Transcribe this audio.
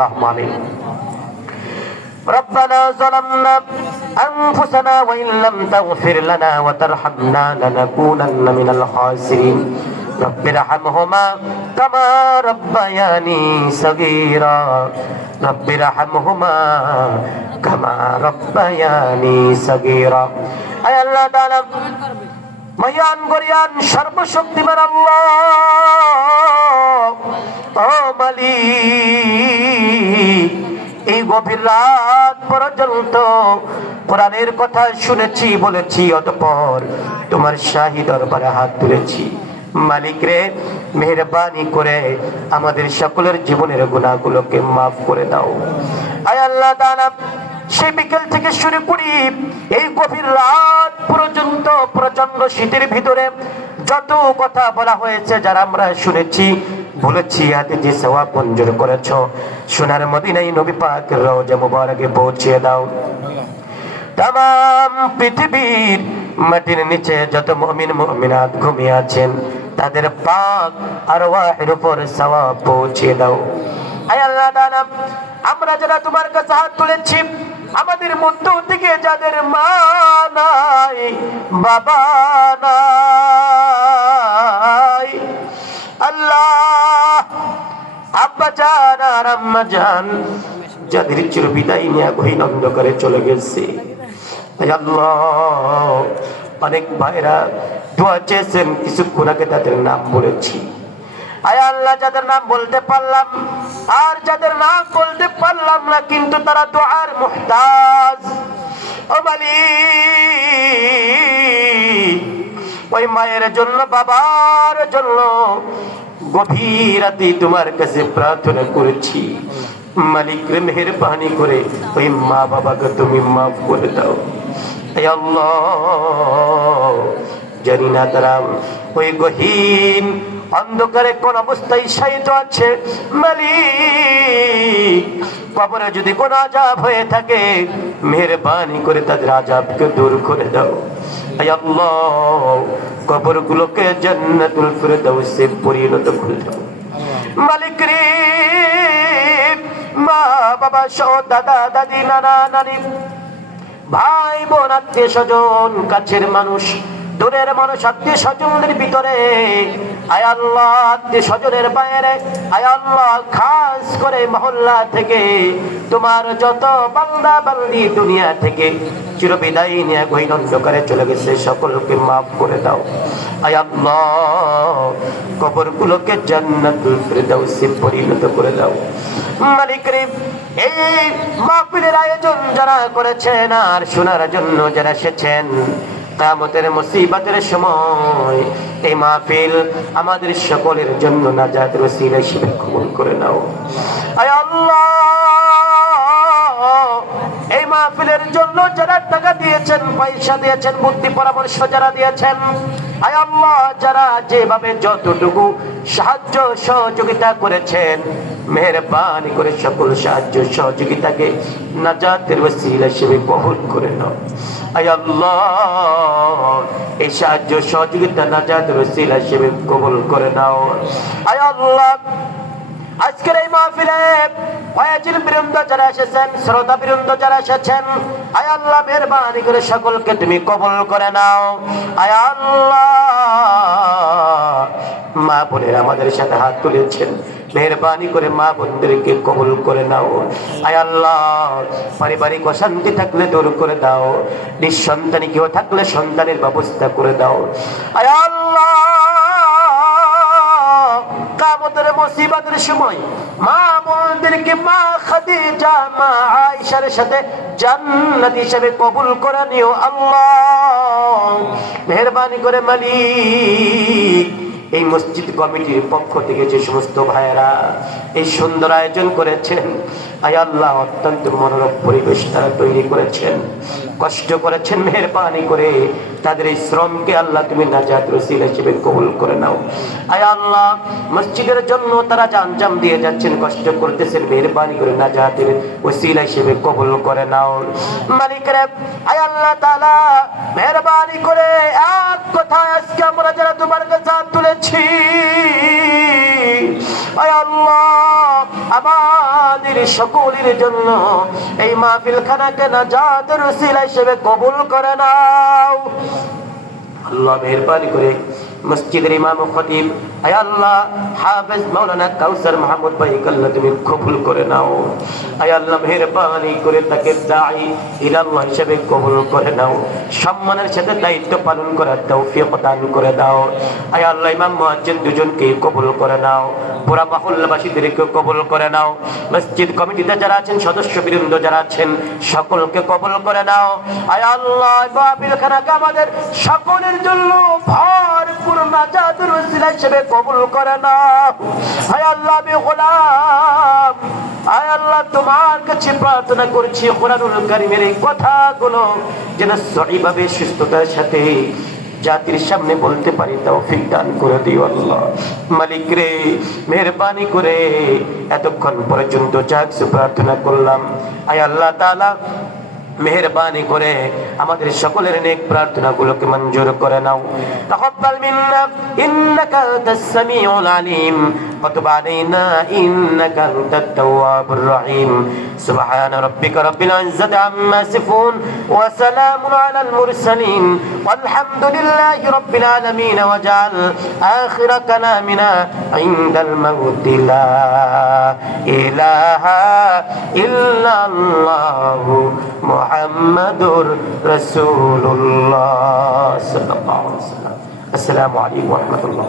আল্লাহুম্মা আমিন। ربنا ظلمنا أنفسنا وإن لم تغفر لنا وترحمنا لنكونن من الخاسرين رب ارحمهما كما ربياني صغيرا رب ارحمهما كما ربياني صغيرا أي الله تعالى মহান গরিয়ান সর্বশক্তিমান আল্লাহ ও মালিক, এই গভীর রাত পর্যন্ত কোরআনের কথা শুনেছি, বলেছি, অতঃপর তোমার শাহী দরবারে হাত তুলেছি। মালিক রে, মেহেরবানি করে আমাদের সকলের জীবনের গুনাহগুলোকে মাফ করে দাও। আয় আল্লাহ তাআলা, সেই বিকেল থেকে শুরু করি এই গভীর রাত পর্যন্ত প্রচন্ড শীতের ভিতরে যত কথা বলা হয়েছে, যারা আমরা শুনেছি, বলেছি, হাতে যে সওয়াব মঞ্জুর করেছো, সোনার মদিনায় নবী পাকের রওজা মুবারকে পৌঁছে দাও। তামাম পৃথিবীর মাটির নিচে যত মুমিন মুমিনাত ঘুমিয়ে আছেন, তাদের পাক আরওয়াহের উপর সওয়াব পৌঁছে দাও। আয় আল্লাহ তাআলা, আমরা যারা তোমার কাছে হাত তুলেছি, আমাদের মধ্য থেকে যাদের মা নাই, বাবা নাই, আল্লাহ আব্বা জান আর আম্মা জান যাদের চির বিদায় নিয়ে গহীন অন্ধকারে চলে গেছে, আল্লাহ অনেক ভাইরা দোয়া চেয়েছেন, কিছুক্ষণ আগে তাদের নাম বলেছি। আয় আল্লাহ, যাদের নাম বলতে পারলাম আর যাদের নাম বলতে পারলাম না, কিন্তু তারা দোয়ার মুহতাজ, ও মালিক, ওই মায়ের জন্য, বাবার জন্য গভীর রাতে তোমার কাছে প্রার্থনা করেছি। মালিক রে, মেহেরবানি করে ওই মা বাবাকে তুমি মাফ করে দাও। হে আল্লাহ, জানি না তারা ওই গহীন অন্ধকারে কোন অবস্থায় শায়িত আছে। মালিক, কবরে যদি কোন আযাব হয়ে থাকে, মেহেরবানি করে তাদের আযাবকে দূর করে দাও। হে আল্লাহ, কবরগুলোকে জান্নাতুল ফিরদাউসে পরিণত করে দাও। মালিক রে, মা বাবা সহ দাদা দাদি নানা নানি ভাই বোন আত্মীয় স্বজন কাছের মানুষ দূরের মানুষ আত্মীয় স্বজনদের ভিতরে, আয় আল্লাহ আত্মীয় স্বজনের বাইরে, আয় আল্লাহ খাস করে মহল্লা থেকে তোমার যত বান্দা বান্দি দুনিয়া থেকে চিরবিদায় নিয়ে গহীন অন্ধকারে চলে গেছে, সকলকে মাফ করে দাও। আয় আল্লাহ, কবরগুলোকে জান্নাতুল ফিরদাউসে পরিণত করে দাও। মালিক রে, এই মাহফিলের আয়োজন যারা করেছেন আর শোনার জন্য যারা এসেছেন, কিয়ামতের মুসিবতের সময় এই মাহফিল আমাদের সকলের জন্য নাজাতের ওসিলা হিসেবে কবুল করে নাও। আয় আল্লাহ, এই মাহফিলের জন্য যারা টাকা দিয়েছেন, পয়সা দিয়েছেন, বুদ্ধি পরামর্শ যারা দিয়েছেন, আয় আল্লাহ যারা যেভাবে যতটুকু সাহায্য সহযোগিতা করেছেন, মেহেরবানি করে সকল সাহায্য সহযোগিতাকে নাজাতের ওসিলা হিসেবে কবুল করে নাও। আয় আল্লাহ, এই সাহায্য সহযোগিতা নাজাতের ওসিলা হিসেবে কবুল করে নাও। আয় আল্লাহ, আজকের এই মাহফিলে ওয়াজিল বৃন্দ যারা এসেছেন, শ্রোতা বৃন্দ যারা এসেছেন, আয় আল্লাহ মেহেরবানি করে সকলকে তুমি কবুল করে নাও। আয় আল্লাহ, মা বোনেরা আমাদের সাথে হাত তুলেছেন, মেহেরবানি করে মা বোনদেরকে কবুল করে নাও। আয় আল্লাহ, পারিবারিক অশান্তি থাকলে দূর করে দাও, নিঃসন্তানী কেউ থাকলে সন্তানের ব্যবস্থা করে দাও। আয় আল্লাহ, কিয়ামতের মুসিবতের সময় মা বোনদেরকে মা খাদিজা, মা আয়েশার সাথে জান্নাত হিসেবে কবুল করে নিও। আল্লাহ মেহেরবানি করে মালিক, এই মসজিদ কমিটির পক্ষ থেকে যে সমস্ত ভাইয়েরা এই সুন্দর আয়োজন করেছেন, আয় আল্লাহ অত্যন্ত মনোরম পরিবেশ তারা তৈরি করেছেন, কষ্ট করেছেন, মেহেরবানি করে তাদের এই শ্রমকে আল্লাহ তুমি নাজাতের ওসিলা হিসেবে কবুল করে নাও। আয় আল্লাহ, মসজিদের জন্য তারা জান দিয়ে যাচ্ছেন, কষ্ট করতেছেন, মেহেরবানি করে নাজাতের ওসিলা হিসেবে কবুল করে নাও। মালিক রে, আয় আল্লাহ তাআলা মেহেরবানি করে এক কথায় আজকে আমরা যারা তোমার কাছে হাত তুলেছি, করেছি। আয় আল্লাহ, আমাদের সকলের জন্য এই মাহফিল খানাকে নাজাতের ওসিলা হিসেবে কবুল করে নাও। আল্লাহ মেহেরবানি করে মসজিদের ইমাম ও খতিব আয় আল্লাহ হাফেজ মাওলানা কাউসার মাহমুদ ভাই আল্লাহ তুমি কবুল করে নাও। আয় আল্লাহ মেহেরবানি করে তাকে দাঈ ইলাল্লাহ হিসেবে কবুল করে নাও। সম্মানের সাথে দায়িত্ব পালন করার তৌফিক দান করে দাও। আয় আল্লাহ ইমাম মুয়াজ্জিন দুজনকে কবুল করে নাও। পুরা মহল্লাবাসীদেরকে কবুল করে নাও। মসজিদ কমিটিতে যারা আছেন, সদস্যবৃন্দ যারা আছেন, সকলকে কবুল করে নাও। আয় আল্লাহ মাহফিল খানাকে আমাদের সকলের জন্য ভরপুর নাজাতের ওসিলা হিসেবে কবুল করে নাও। আয় আল্লাহ আমি গোলাম, আয় আল্লাহ তোমার কাছে প্রার্থনা করছি কোরআনুল কারীমের এই কথাগুলো যেন সহিভাবে সুস্থতার সাথে জাতির সামনে বলতে পারি, তৌফিক দান করে দিও আল্লাহ। মালিক রে মেহেরবানি করে এতক্ষণ পর্যন্ত যা কিছু প্রার্থনা করলাম, আয় আল্লাহ তাআলা মেহেরবানি করে আমাদের সকলের নেক প্রার্থনাগুলোকে মঞ্জুর করে নাও। তাকাব্বাল মিন্না ইন্নাকা আনতাস সামিউল আলিম ওয়া তুব আলাইনা ইন্নাকা আনতাত তাওয়াবুর রহিম। সুবহান রাব্বিকা রাব্বিল ইজ্জাতি আম্মা ইয়াসিফুন ওয়া সালামুন আলাল মুরসালিন ওয়ালহামদুলিল্লাহি রাব্বিল আলামিন। ওয়া জাআল আখিরা কালামিনা ইনদাল মাউতি লা ইলাহা ইল্লাল্লাহু মুহাম্মাদুর রাসূলুল্লাহ সাল্লাল্লাহু আলাইহি ওয়াসাল্লাম। আসসালামু আলাইকুম ওয়া রাহমাতুল্লাহ।